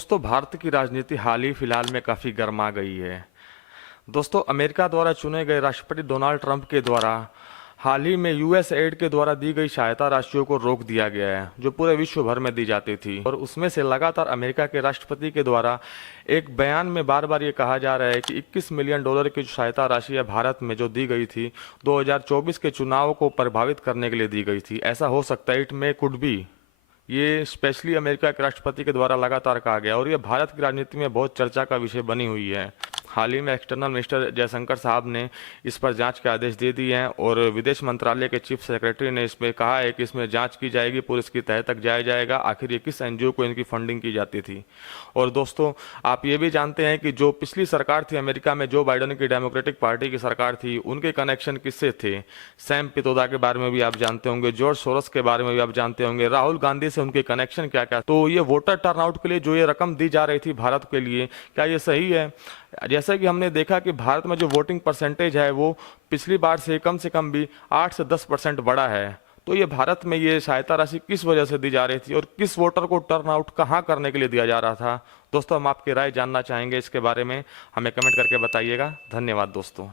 दोस्तों, भारत की राजनीति हाल ही फिलहाल में काफ़ी गर्मा गई है। दोस्तों, अमेरिका द्वारा चुने गए राष्ट्रपति डोनाल्ड ट्रंप के द्वारा हाल ही में यूएस एड के द्वारा दी गई सहायता राशियों को रोक दिया गया है, जो पूरे विश्व भर में दी जाती थी। और उसमें से लगातार अमेरिका के राष्ट्रपति के द्वारा एक बयान में बार बार ये कहा जा रहा है कि 21 मिलियन डॉलर की जो सहायता राशि है भारत में जो दी गई थी 2024 के चुनाव को प्रभावित करने के लिए दी गई थी। ऐसा हो सकता है, इट मे कुड बी। ये स्पेशली अमेरिका के राष्ट्रपति के द्वारा लगातार कहा गया और ये भारत की राजनीति में बहुत चर्चा का विषय बनी हुई है। हाल ही में एक्सटर्नल मिनिस्टर जयशंकर साहब ने इस पर जांच के आदेश दे दिए हैं और विदेश मंत्रालय के चीफ सेक्रेटरी ने इसमें कहा है कि इसमें जांच की जाएगी, पूरी इसकी तह तक जाया जाएगा आखिर ये किस एनजीओ को इनकी फंडिंग की जाती थी। और दोस्तों, आप ये भी जानते हैं कि जो पिछली सरकार थी अमेरिका में, जो बाइडेन की डेमोक्रेटिक पार्टी की सरकार थी, उनके कनेक्शन किससे थे। सैम पित्रोदा के बारे में भी आप जानते होंगे, जॉर्ज सोरोस के बारे में भी आप जानते होंगे, राहुल गांधी से उनके कनेक्शन क्या क्या। तो ये वोटर टर्नआउट के लिए जो ये रकम दी जा रही थी भारत के लिए, क्या ये सही है। जैसा कि हमने देखा कि भारत में जो वोटिंग परसेंटेज है वो पिछली बार से कम भी 8 से 10% बढ़ा है। तो ये भारत में ये सहायता राशि किस वजह से दी जा रही थी और किस वोटर को टर्न आउट कहाँ करने के लिए दिया जा रहा था। दोस्तों, हम आपकी राय जानना चाहेंगे इसके बारे में, हमें कमेंट करके बताइएगा। धन्यवाद दोस्तों।